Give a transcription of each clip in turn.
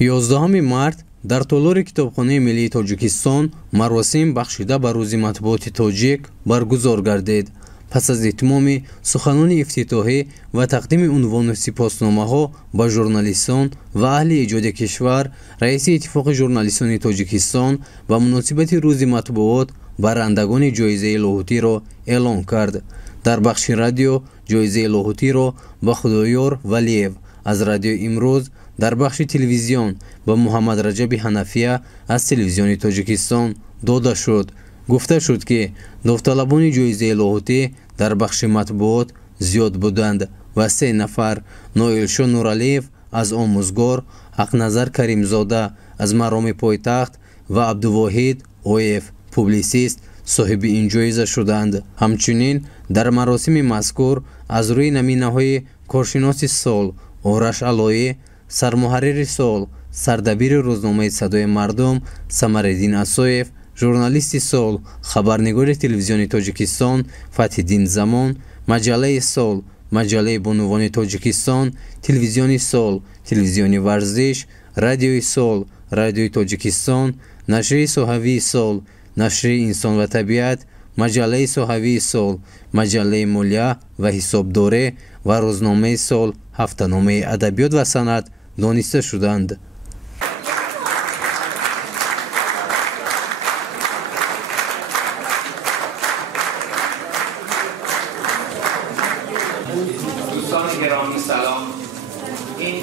11 март дар толори Китобхонаи Миллии Тоҷикистон маросим бахшида ба Рӯзи матбуоти тоҷик баргузор гардид. пас аз итмоми суханони ифтитоҳӣ ва тақдими унвону сипосномаҳо ба журналистон ва аҳли иҷоди кишвар, раиси Иттифоқи журналистони Тоҷикистон ба муносибати Рӯзи матбуот барандагони ҷоизаи Лоҳутиро эълон кард. дар бахши радио ҷоизаи Лоҳутиро ба Худоёр Валиев аз Радиои Имрӯз, дар бахши телевизион ба Муҳаммадраҷаби Ҳанафия аз Телевизиони Тоҷикистон дода шуд. гуфта шуд ки довталабони ҷоизаи Лоҳутӣ дар бахши матбуот зиёд буданд ва 3 нафар Ноилшо Нуралиев аз Омӯзгор, Ҳақназар Каримзода аз Мароми Пойтахт ва Абдувоҳид Оев публисист соҳиби ин ҷоиза шуданд. ҳамчунин дар маросими мазкур аз рӯи наминаҳои Коршиноси сол Ораш Алоӣ, Сармуҳаррири сол Сардабири рӯзномаи Садои мардум Самариддин Асоев, журналисти сол Хабарнигори Телевизиони Тоҷикистон Фатҳиддин Замон, маҷаллаи сол Маҷаллаи Бонувони Тоҷикистон, Телевизиони сол Телевизиони Варзиш, Радиои сол Радиои Тоҷикистон, Нашрии соҳавии сол Нашрии Инсон ва Табиат, Маҷаллаи соҳавии сол Маҷаллаи Молия ва ҳисобдорӣ ва рӯзномаи сол Ҳафтаномаи Адабиёт ва санъат дониста шуданд. دوستان گرامی سلام. این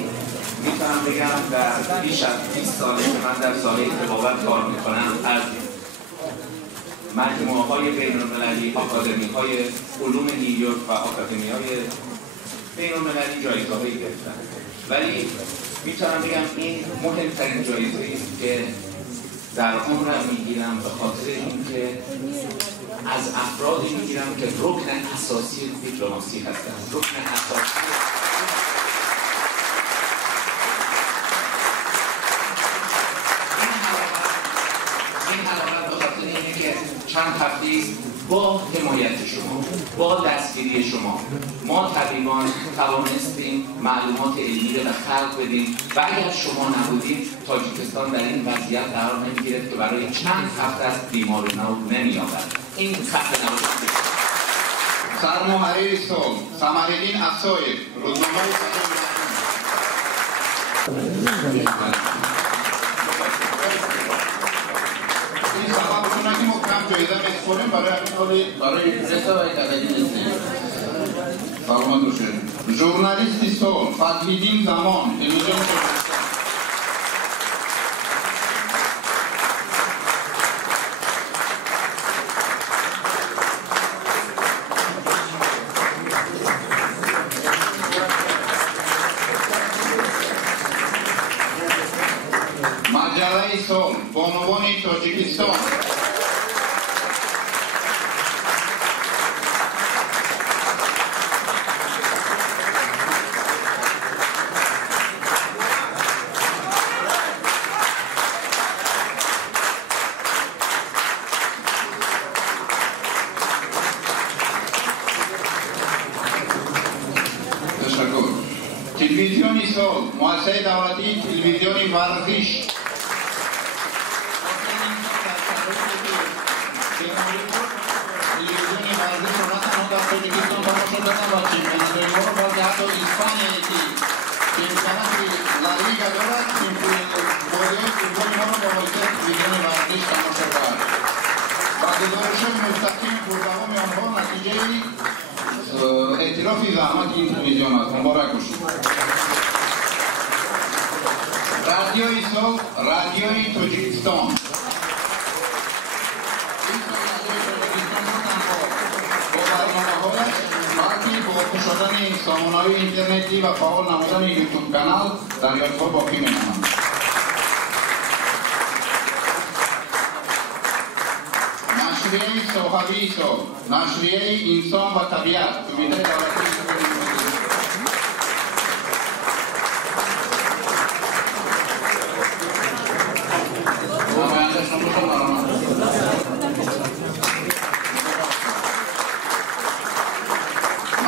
میتونم بگم در بیش از 20 ساله که من در ساحه طبابت کار میکنم از مجموعه‌های بین‌المللی، آکادمی‌های علوم نیویورک و آکادمی‌های بین‌المللی جایزه‌هایی گرفتم، ولی میتونم بگم این مهمترین جایزه‌ای است که در عمرم میگیرم، به خاطر اینکه از افرادی میگیرم که رکن اساسی دیپلماسی هستند. رکن اساسی این حلاوت به خاطر اینه که چند هفته با حمایت شما، با دستگیری شما، ما تقریبا توانستیم معلومات علمی رو به خلق بدیم و اگر شما نبودید تاجیکستان در این وضعیت قرار نمیگرفت که برای چند هفته از بیمار نمی‌یابد. این خط نبود. سرمحرر سال سمرالدین اسایف، روزنامه این سبب کنه که ما کم جایزه می‌سپاریم برای رسالت تلویزیون. سلامت باشید. ژورنالیستی سال فتحیدین زمان، تلویزیون مجله سال بانوان تاجیکستان، تلویزیونی سال مؤسسه دولتی تلویزیونی ورزش، تلویزیونی ورزش رو نه تنها در تاجیکستان تماشا نباشیم، بلکه ما باید حتی اسپانیایی که امکانات لالیگا دارد بازی فوتبال ما رو با واسطه تلویزیون ورزش تماشا کرد. با گزارش‌های مستقیم پردوام آنها نتیجه اعتراف زحمت این تلویزیون است. مبارک باشید. رادیوی سال رادیوی تاجیکستان، بلکه با گشودن سامانه‌های اینترنتی و فعال نمودن یوتیوب کانال در یادها باقی می‌ماند. نشریه صحافی سال نشریه انسان و طبیعت کمیته دولتی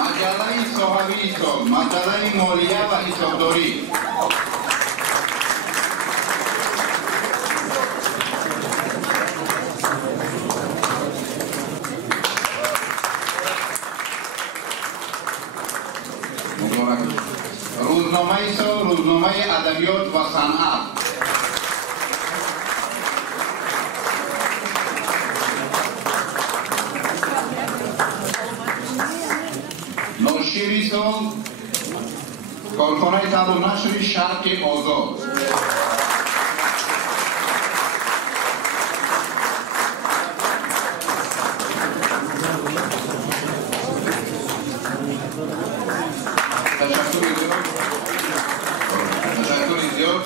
مجله صحافی سال مجله مالیه و حسابداری و صنعت. ناشری سال کارخانه تبدیل نشر شرق آزاد. تشکر زیاد.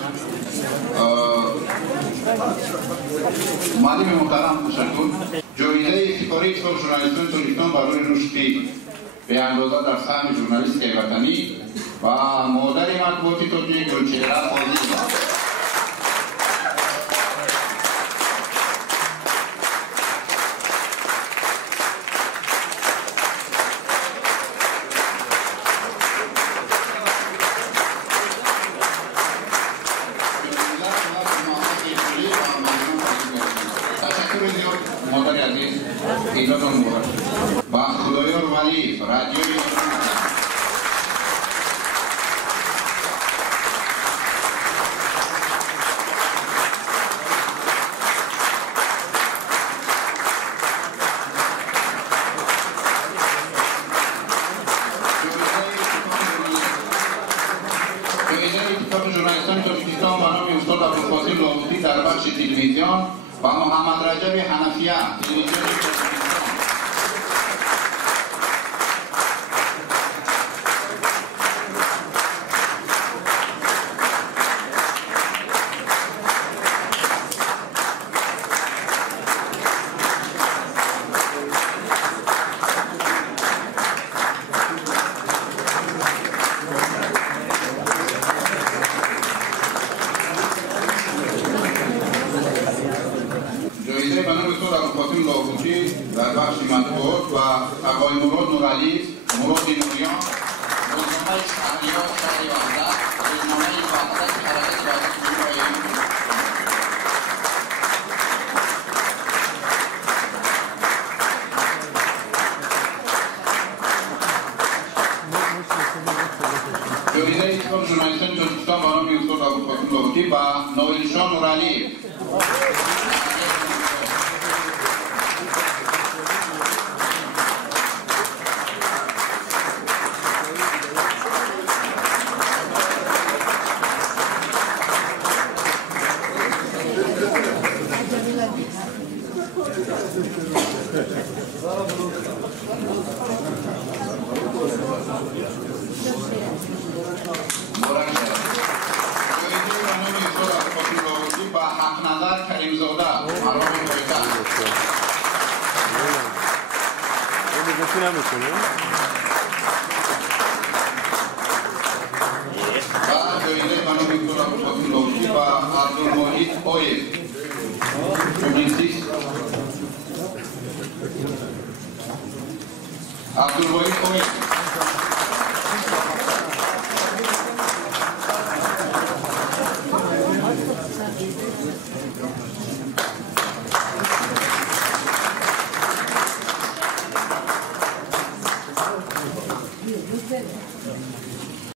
معلم محترم تشکر. جایزه افتخاری سال ژورنالیسم تاجیکستان برای رشدی به اندازه در سهم ژورنالیستیک وطنی و مادر مطبوعات تاجیک گلچهره فاضل. مادر عزیز ایران مبارک و خدایار ولی رادیوی ژورنالیستان تاجیکستان به نام استاد ابوالفضل لاهوتی در بخش تلویزیون و محمد رجب حنفیه تلویزیون ابوالفضل لاهوتی در بخش مطبوعات و آقای مراد نورعلی مراد نوریان روزنامه شهریار شهر وحدت روزنامه وحدت حرکت وحدت جایزه اتفاق ژورنالیستان تاجیکستان به نام استاد ابوالفضل لاهوتی و نویدشان نورعلی. با حق نظر کریم زاده مرحوم پایتخت و جایزه به نام دکتر ابوالفضل لاهوتی و عبدالواحد اویز پوبلیسیست عبدالواحد اویز